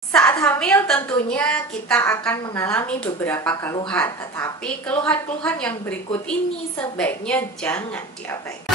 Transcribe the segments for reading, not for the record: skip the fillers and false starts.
Saat hamil tentunya kita akan mengalami beberapa keluhan, tetapi keluhan-keluhan yang berikut ini sebaiknya jangan diabaikan.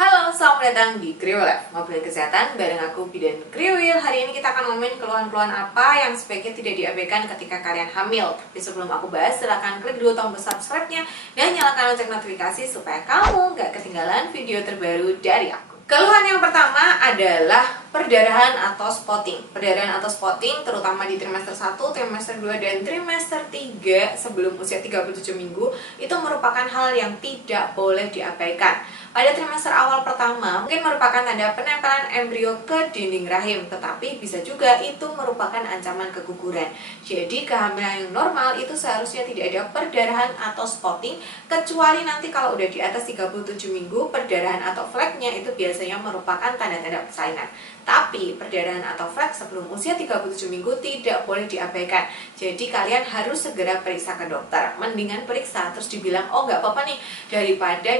Halo, selamat datang di Kriwil Life, ngobrol kesehatan bareng aku Bidan Kriwil. Hari ini kita akan ngomongin keluhan-keluhan apa yang sebaiknya tidak diabaikan ketika kalian hamil. Tapi sebelum aku bahas, silahkan klik dulu tombol subscribe-nya dan nyalakan lonceng notifikasi supaya kamu gak ketinggalan video terbaru dari aku. Keluhan yang pertama adalah perdarahan atau spotting. Perdarahan atau spotting terutama di trimester 1, trimester 2, dan trimester 3 sebelum usia 37 minggu itu merupakan hal yang tidak boleh diabaikan. Pada trimester awal pertama mungkin merupakan tanda penempelan embrio ke dinding rahim, tetapi bisa juga itu merupakan ancaman keguguran. Jadi kehamilan yang normal itu seharusnya tidak ada perdarahan atau spotting, kecuali nanti kalau udah di atas 37 minggu, perdarahan atau fleknya itu biasanya merupakan tanda-tanda persalinan. Tapi perdarahan atau flek sebelum usia 37 minggu tidak boleh diabaikan. Jadi kalian harus segera periksa ke dokter. Mendingan periksa terus dibilang, oh nggak apa-apa nih, daripada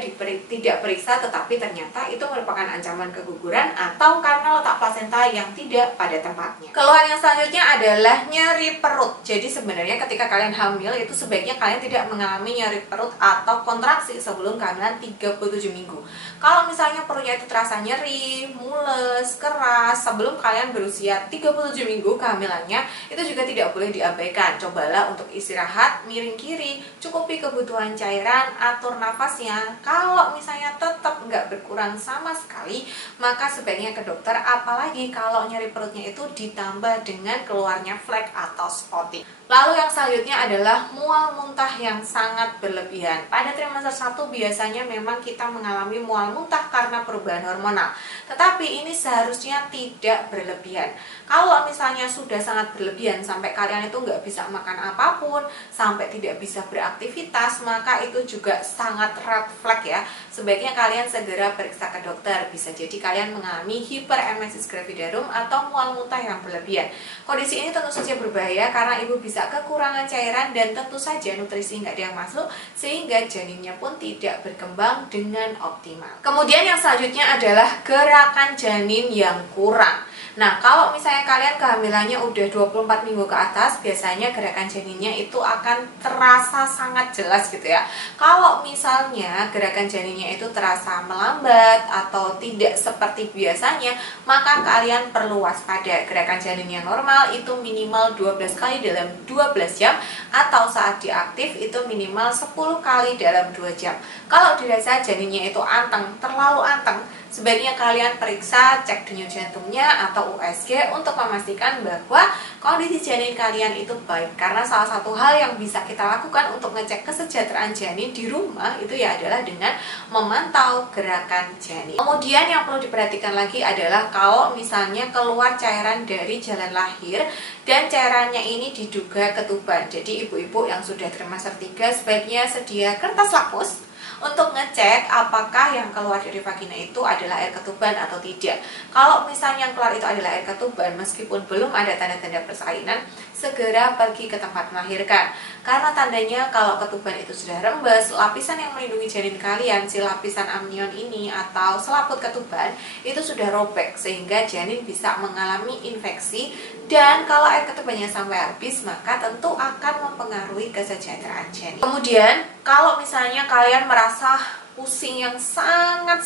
tidak periksa tetapi ternyata itu merupakan ancaman keguguran atau karena letak plasenta yang tidak pada tempatnya. Keluhan yang selanjutnya adalah nyeri perut. Jadi sebenarnya ketika kalian hamil itu sebaiknya kalian tidak mengalami nyeri perut atau kontraksi sebelum kehamilan 37 minggu. Kalau misalnya perutnya itu terasa nyeri, mules, keras sebelum kalian berusia 37 minggu kehamilannya, itu juga tidak boleh diabaikan. Cobalah untuk istirahat, miring kiri, cukupi kebutuhan cairan, atur nafasnya. Kalau misalnya tetap nggak berkurang sama sekali, maka sebaiknya ke dokter, apalagi kalau nyeri perutnya itu ditambah dengan keluarnya flek atau spotting. Lalu yang selanjutnya adalah mual muntah yang sangat berlebihan. Pada trimester 1 biasanya memang kita mengalami mual muntah karena perubahan hormonal. Tetapi ini seharusnya tidak berlebihan. Kalau misalnya sudah sangat berlebihan sampai kalian itu nggak bisa makan apapun, sampai tidak bisa beraktivitas, maka itu juga sangat red flag ya. Sebaiknya kalian segera periksa ke dokter. Bisa jadi kalian mengalami hiperemesis gravidarum atau mual muntah yang berlebihan. Kondisi ini tentu saja berbahaya karena ibu bisa kekurangan cairan dan tentu saja nutrisi nggak ada yang masuk, sehingga janinnya pun tidak berkembang dengan optimal. Kemudian yang selanjutnya adalah gerakan janin yang kurang. Nah, kalau misalnya kalian kehamilannya udah 24 minggu ke atas, biasanya gerakan janinnya itu akan terasa sangat jelas gitu ya. Kalau misalnya gerakan janinnya itu terasa melambat atau tidak seperti biasanya, maka kalian perlu waspada. Gerakan janin yang normal itu minimal 12 kali dalam 12 jam, atau saat diaktif itu minimal 10 kali dalam 2 jam. Kalau dirasa janinnya itu anteng, terlalu anteng, sebaiknya kalian periksa, cek denyut jantungnya atau USG untuk memastikan bahwa kondisi janin kalian itu baik. Karena salah satu hal yang bisa kita lakukan untuk ngecek kesejahteraan janin di rumah itu ya adalah dengan memantau gerakan janin. Kemudian yang perlu diperhatikan lagi adalah kalau misalnya keluar cairan dari jalan lahir dan cairannya ini diduga ketuban. Jadi ibu-ibu yang sudah trimester 3 sebaiknya sedia kertas lakmus untuk ngecek apakah yang keluar dari vagina itu adalah air ketuban atau tidak. Kalau misalnya yang keluar itu adalah air ketuban, meskipun belum ada tanda-tanda persalinan, segera pergi ke tempat melahirkan. Karena tandanya kalau ketuban itu sudah rembes, lapisan yang melindungi janin kalian, si lapisan amnion ini atau selaput ketuban, itu sudah robek sehingga janin bisa mengalami infeksi. Dan kalau air ketubannya sampai habis, maka tentu akan mempengaruhi kesejahteraan janin. Kemudian, kalau misalnya kalian merasa pusing yang sangat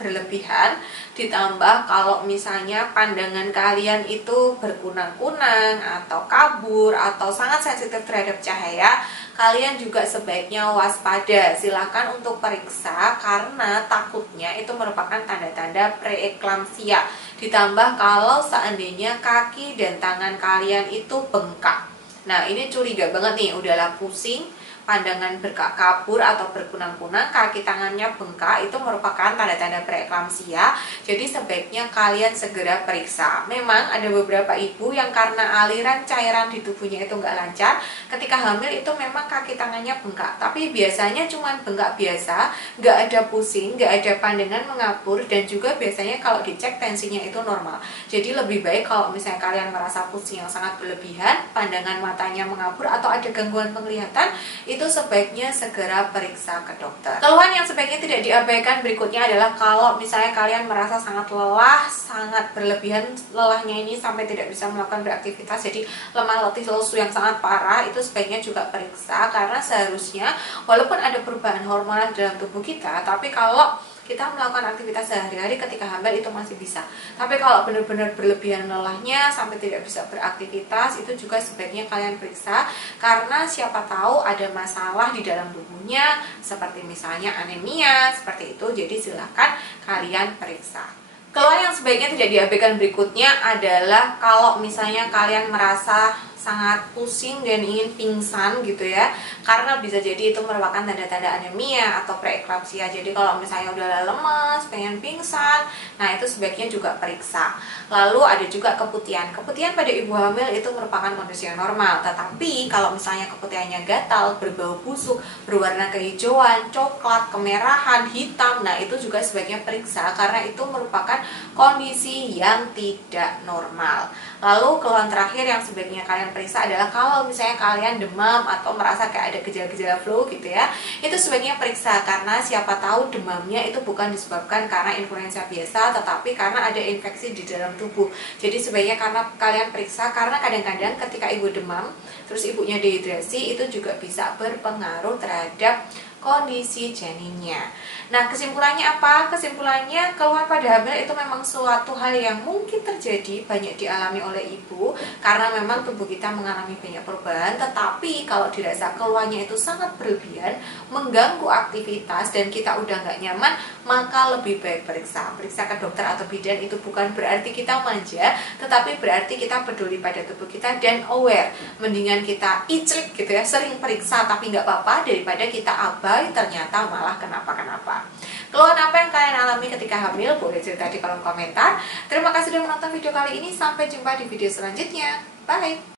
berlebihan, ditambah kalau misalnya pandangan kalian itu berkunang-kunang atau kabur atau sangat sensitif terhadap cahaya, kalian juga sebaiknya waspada. Silakan untuk periksa karena takutnya itu merupakan tanda-tanda preeklamsia. Ditambah kalau seandainya kaki dan tangan kalian itu bengkak. Nah, ini curiga banget nih, udahlah pusing, pandangan kabur atau berkunang-kunang, kaki tangannya bengkak, itu merupakan tanda-tanda preeklamsia. Jadi sebaiknya kalian segera periksa. Memang ada beberapa ibu yang karena aliran cairan di tubuhnya itu nggak lancar, ketika hamil itu memang kaki tangannya bengkak. Tapi biasanya cuma bengkak biasa, nggak ada pusing, nggak ada pandangan mengabur, dan juga biasanya kalau dicek tensinya itu normal. Jadi lebih baik kalau misalnya kalian merasa pusing yang sangat berlebihan, pandangan matanya mengabur atau ada gangguan penglihatan, itu sebaiknya segera periksa ke dokter. Keluhan yang sebaiknya tidak diabaikan berikutnya adalah kalau misalnya kalian merasa sangat lelah, sangat berlebihan lelahnya ini sampai tidak bisa melakukan beraktivitas, jadi lemah letih lesu yang sangat parah, itu sebaiknya juga periksa. Karena seharusnya walaupun ada perubahan hormonal dalam tubuh kita, tapi kalau kita melakukan aktivitas sehari-hari ketika hamil itu masih bisa. Tapi kalau benar-benar berlebihan lelahnya sampai tidak bisa beraktivitas, itu juga sebaiknya kalian periksa. Karena siapa tahu ada masalah di dalam tubuhnya, seperti misalnya anemia, seperti itu. Jadi silakan kalian periksa. Keluhan yang sebaiknya tidak diabaikan berikutnya adalah kalau misalnya kalian merasa sangat pusing dan ingin pingsan gitu ya, karena bisa jadi itu merupakan tanda-tanda anemia atau preeklampsia. Jadi kalau misalnya udah lemas, pengen pingsan, nah itu sebaiknya juga periksa. Lalu ada juga keputihan. Keputihan pada ibu hamil itu merupakan kondisi yang normal, tetapi kalau misalnya keputihannya gatal, berbau busuk, berwarna kehijauan, coklat, kemerahan, hitam, nah itu juga sebaiknya periksa karena itu merupakan kondisi yang tidak normal. Lalu keluhan terakhir yang sebaiknya kalian periksa adalah kalau misalnya kalian demam atau merasa kayak ada gejala-gejala flu gitu ya, itu sebaiknya periksa karena siapa tahu demamnya itu bukan disebabkan karena influenza biasa, tetapi karena ada infeksi di dalam tubuh. Jadi sebaiknya karena kalian periksa, karena kadang-kadang ketika ibu demam terus ibunya dehidrasi, itu juga bisa berpengaruh terhadap kondisi janinnya. Nah, kesimpulannya apa? Kesimpulannya keluhan pada hamil itu memang suatu hal yang mungkin terjadi, banyak dialami oleh ibu karena memang tubuh kita mengalami banyak perubahan. Tetapi kalau dirasa keluhannya itu sangat berlebihan, mengganggu aktivitas dan kita udah nggak nyaman, maka lebih baik periksa ke dokter atau bidan. Itu bukan berarti kita manja, tetapi berarti kita peduli pada tubuh kita dan aware. Mendingan kita iclik gitu ya, sering periksa tapi nggak apa-apa daripada kita abai ternyata malah kenapa-kenapa. Keluhan apa yang kalian alami ketika hamil? Boleh cerita di kolom komentar. Terima kasih sudah menonton video kali ini. Sampai jumpa di video selanjutnya. Bye!